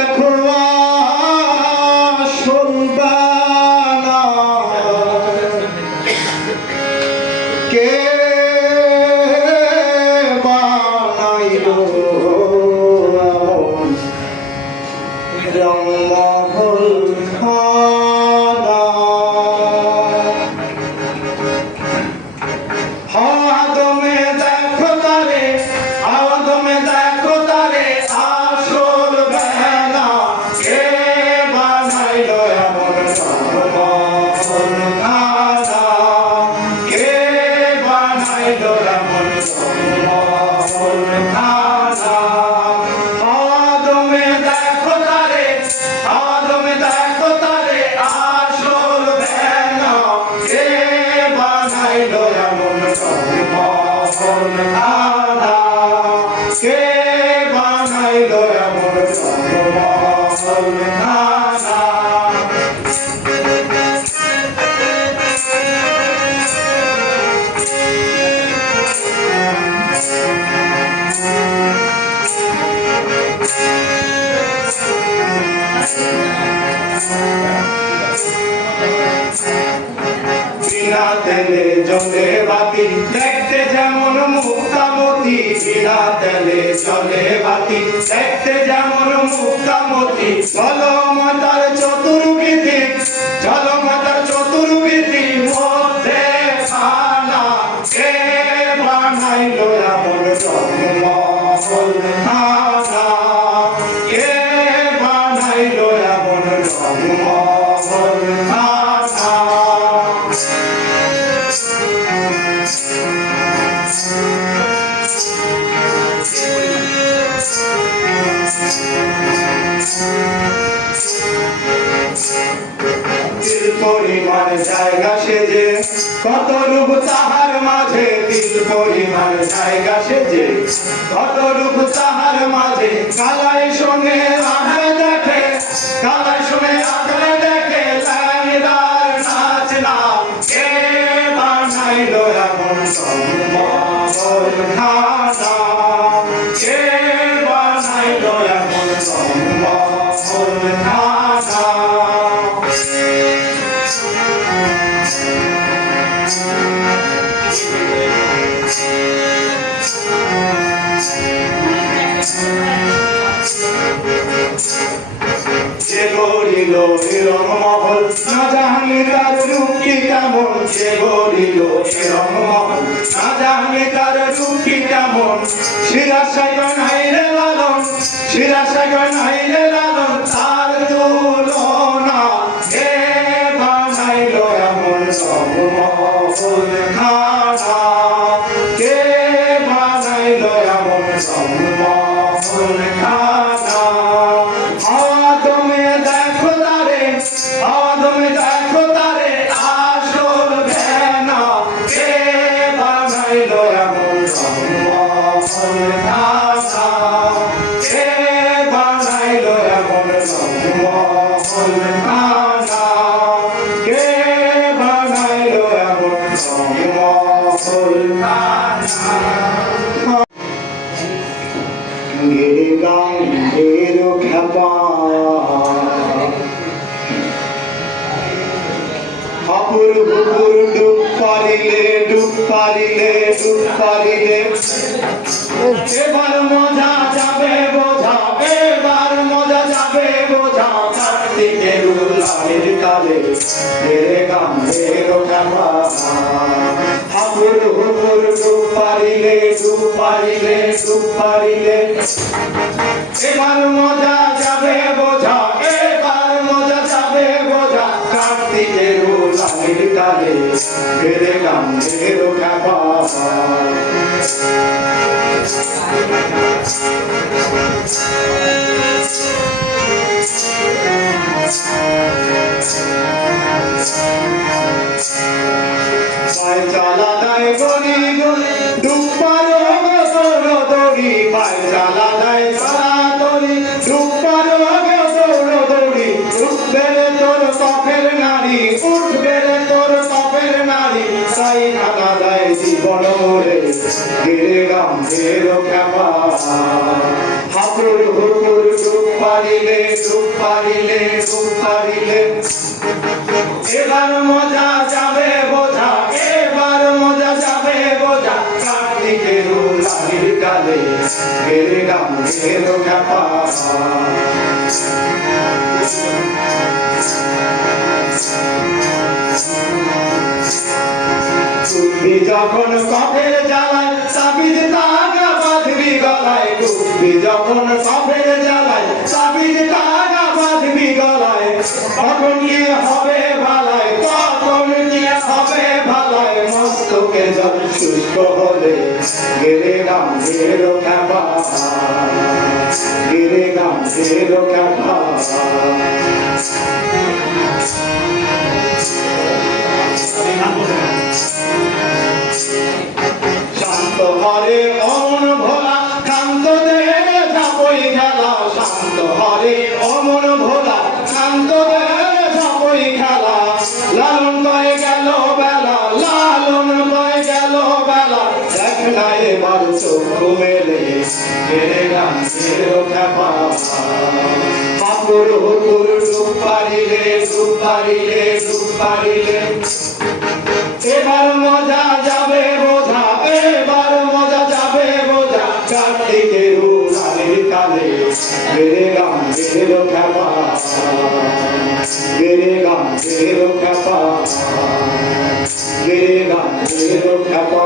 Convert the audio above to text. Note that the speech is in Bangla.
দেখো শুনবানা কে বানাইলো রংমহল খানা আদমে দেখো তারে আদমে দেখো তারে আসল বেলা কে বানাইলো এমন রংমহল খানা কে বানাইলো এমন রংমহল খানা আদমে দেখো তারে আদমে দেখো তারে আসল বেলা কে বানাইলো এমন রংমহল খানা কে বানাইলো এমন রংমহল খানা বিনা তেলে জলে বাতি দেখতে যেমন মুক্তামতি বিনা তেলে জলে বাতি দেখতে যেমন মুক্তামতি জলমাতার চতুর্বিধি জলমাতার চতুর্বিধি মধ্যে খানা কে বানাইলো এমন রংমহল খানা কে বানাইলো এমন রংমহল খানা তিল পরিমাণ জায়গা সেজে কত রূপ তাহার মাঝে তিল পরিমাণ জায়গা সেজে কত রূপ তাহার মাঝে কালাই সঙ্গে আঁকড়ে দেখে কালাই সঙ্গে আঁকড়ে দেখে লাইলার নাচ না কে বানাইলো এমন রংমহল খানা কে বানাইলো এমন রংমহল খানা যে গড়িল রংমহল না জানি তার রূপ কি কেমন যে গড়িল রংমহল না জানি তার রূপ কি কেমন শিরাশায় নাই রে লালন শিরাশায় নাই রে লালন তার তুলনা কে বানাইলো এমন রংমহল খানা কে বানাইলো এমন রংমহল খানা আদমে দেখো তারে আদমে দেখো তারে আসল বেলা কে বানাইলো এমন রংমহল খানা কে বানাইলো এমন রংমহল খানা কে বানাইলো এমন রংমহল খানা গাঙ্গের খ্যাপা হাপুর হুপুর ডুব পারিলে ডুব পারিলে ডুব পারিলে এবার মজা যাবে বোঝা এবার মজা যাবে বোঝা কার্তিকের উলানের কালে গাঙ্গের খ্যাপা হাপুর হুপুর ডুব পারিলে ডুব পারিলে ডুব পারিলে এবার মজা যাবে বোঝা এবার মজা যাবে বোঝা কার্তিকের উলানের কালে গাঙ্গের খ্যাপা পায় চালা দেয় গলি গলি ডুবার দৌড়ি পায় চালা দেয় চালা দড়ি ডুবার দৌড়ি উঠবে রে তোর কফের নারী উঠবে রে তোর কফের নারী তাই ঢাকা দেয় জীবন মোরে গাঙ্গের খ্যাপা হাপুর হুপুর ডুব পারিলে ডুব পারিলে ডুব পারিলে এবার মজা যাবে বোঝা এবার মজা যাবে বোঝা কার্তিকের লাহির কালে গেরে গাম গেরো খ্যাপা তুই যখন কফের জ্বালায় তাবিজ তাগা বাঁধবি গলায় তুই যখন কফের জ্বালায় তাবিজ তাগা বাঁধবি গলায় তখন কি হবে ভালায় তখন কি হবে ভালায় মস্তকের জল শুষ্ক হলে গেরে গাম গেরো খ্যাপা গেরে গাম গেরো খ্যাপা শান্ত হরে অমন ভোলা শান্ত দেহে ঝাপই খেলা শান্ত হরে অমন ভোলা শান্ত দেহে ঝাপই খেলা লালন পায়ে গেল বেলা লালন পায়ে গেল বেলা দেখ না এবার চক্ষু মেলে গেরে গাম গেরো খ্যাপা পাপুর হুপুর ডুব পারিলে ডুব পারিলে ডুব পারিলে এবার মজা যাবে বোঝা এবার মজা যাবে বোঝা কার্তিকের লাহির কালে গেরে গাম গেরো খ্যাপা গেরে গাম গেরো খ্যাপা গেরে গাম গেরো খ্যাপা